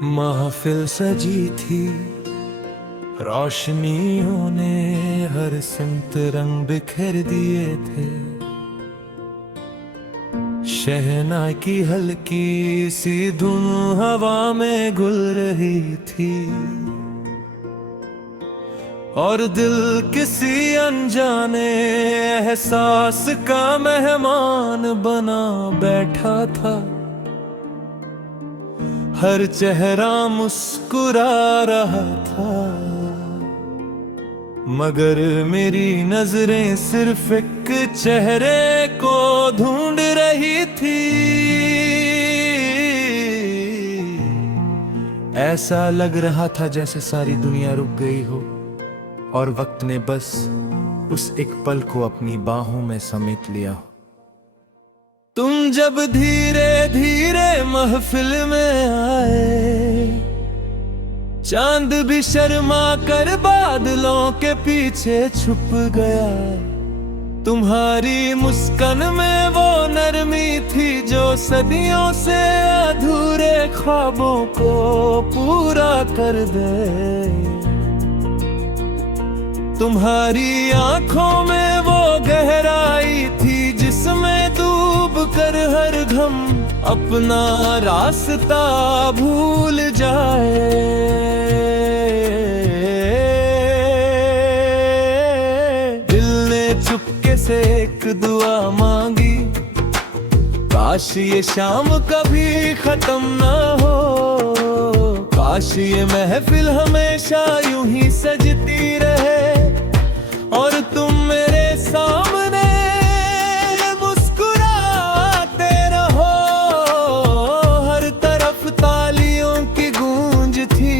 महफिल सजी थी, रोशनियों ने हर सिमत रंग बिखेर दिए थे। शहनाई की हल्की सी धुन हवा में घुल रही थी और दिल किसी अनजाने एहसास का मेहमान बना बैठा था। हर चेहरा मुस्कुरा रहा था, मगर मेरी नजरें सिर्फ एक चेहरे को ढूंढ रही थी। ऐसा लग रहा था जैसे सारी दुनिया रुक गई हो और वक्त ने बस उस एक पल को अपनी बाहों में समेट लिया हो। तुम जब धीरे धीरे महफिल में आए, चांद भी शर्मा कर बादलों के पीछे छुप गया। तुम्हारी मुस्कान में वो नरमी थी जो सदियों से अधूरे ख्वाबों को पूरा कर दे। तुम्हारी आंखों में वो गहराई थी जिसमें डूब कर हर घम अपना रास्ता भूल जाए। दिल ने चुपके से एक दुआ मांगी, काश ये शाम कभी खत्म ना हो, काश ये महफिल हमेशा यूं ही सजती रहे और तुम मेरे सामने मुस्कुराते रहो। हर तरफ तालियों की गूंज थी,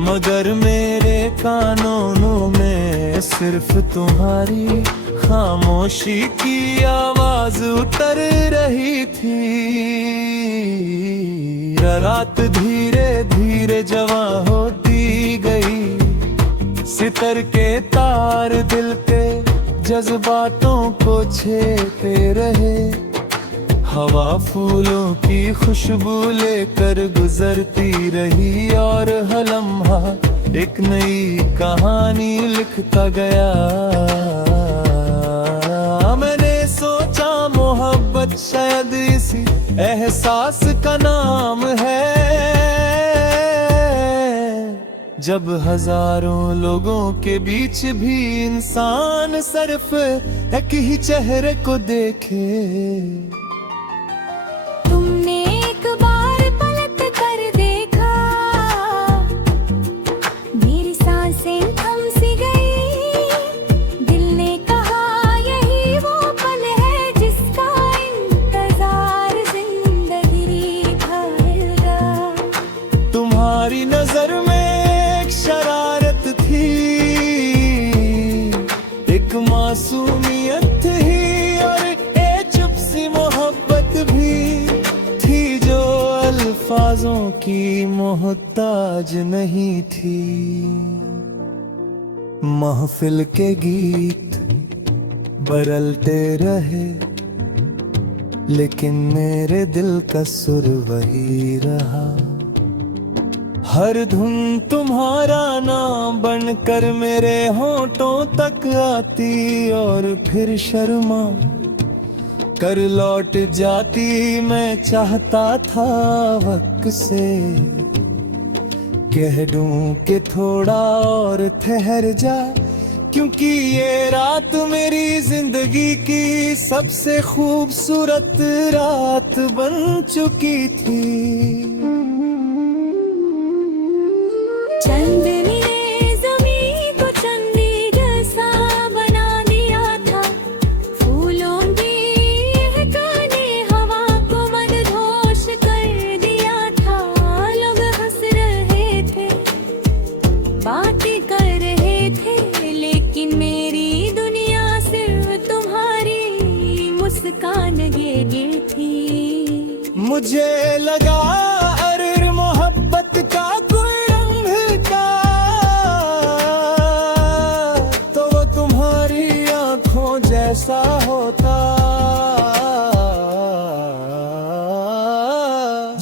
मगर मेरे कानों में सिर्फ तुम्हारी खामोशी की आवाज उतर रही थी। रात धीरे धीरे जवां होती गई, सितर के तार दिल के जज्बातों को छेड़ते रहे। हवा फूलों की खुशबू लेकर गुजरती रही और हर लम्हा एक नई कहानी लिखता गया। मैंने सोचा मोहब्बत शायद इसी एहसास का नाम है, जब हजारों लोगों के बीच भी इंसान सिर्फ एक ही चेहरे को देखे। तुमने एक बार पलट कर देखा, मेरी सांसें थम सी गई। दिल ने कहा यही वो पल है जिसका इंतजार जिंदगी भर। तुम्हारी नजर में शरारत थी, एक मासूमियत थी और एक चुप सी मोहब्बत भी थी जो अल्फाजों की मोहताज नहीं थी। महफिल के गीत बदलते रहे, लेकिन मेरे दिल का सुर वही रहा। हर धुन तुम्हारा नाम बनकर मेरे होठों तक आती और फिर शर्मा कर लौट जाती। मैं चाहता था वक्त से कह दूं कि थोड़ा और ठहर जा, क्योंकि ये रात मेरी जिंदगी की सबसे खूबसूरत रात बन चुकी थी। चांदनी ने ज़मीं को चंदी जैसा बना दिया था, फूलों की महकाने हवा को मदहोश कर दिया था। लोग हंस रहे थे, बातें कर रहे थे, लेकिन मेरी दुनिया सिर्फ तुम्हारी मुस्कान ये थी। मुझे लगा अरे मोहब्बत का ऐसा होता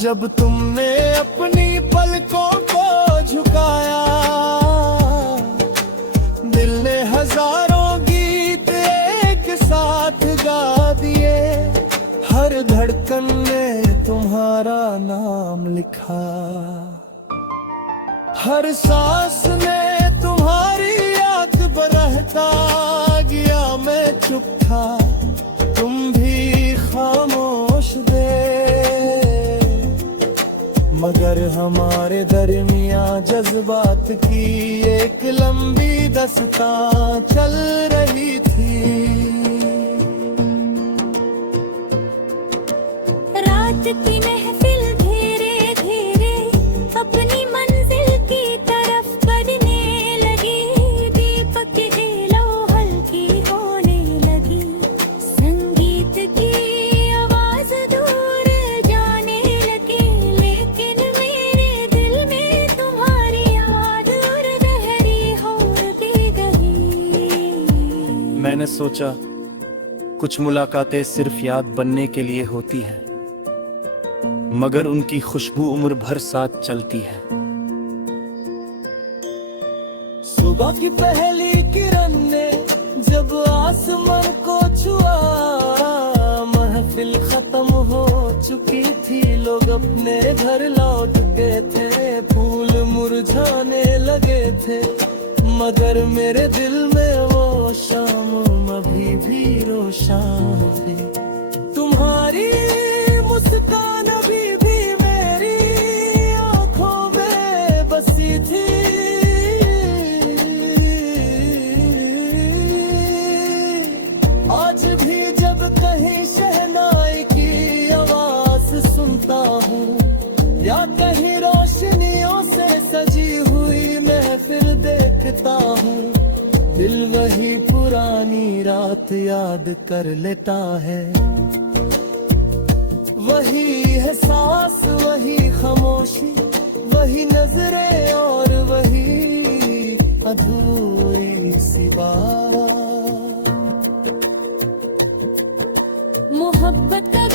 जब तुमने अपनी पलकों को झुकाया, दिल ने हजारों गीत एक साथ गा दिए। हर धड़कन ने तुम्हारा नाम लिखा, हर सांस ने तुम्हारी याद बरहता गया। मैं चुप था, तुम भी खामोश थे, मगर हमारे दरमियां जज्बात की एक लंबी दास्तां चल रही थी। रात की महफिल धीरे धीरे अपनी मंजिल की तरफ बढ़ने लगी। दीपक की लौ हल्की होने लगी, संगीत की आवाज दूर जाने लगी। लेकिन मेरे दिल में तुम्हारी याद और गहरी होती गई। मैंने सोचा कुछ मुलाकातें सिर्फ याद बनने के लिए होती हैं, मगर उनकी खुशबू उम्र भर साथ चलती है। सुबह की पहली किरण ने जब आसमान को छुआ, महफिल खत्म हो चुकी थी, लोग अपने घर लौट गए थे, फूल मुरझाने लगे थे, मगर मेरे दिल में वो शाम अभी भी रोशन थी। तुम्हारी मुस्कान अभी भी मेरी आंखों में बसी थी। आज भी जब कहीं शहनाई की आवाज सुनता हूँ, या कहीं रोशनियों से सजी हुई महफिल देखता हूँ, दिल वही पुरानी रात याद कर लेता है। वही है सांस, वही खामोशी, वही नजरें और वही अधूरी सी बात। मोहब्बत का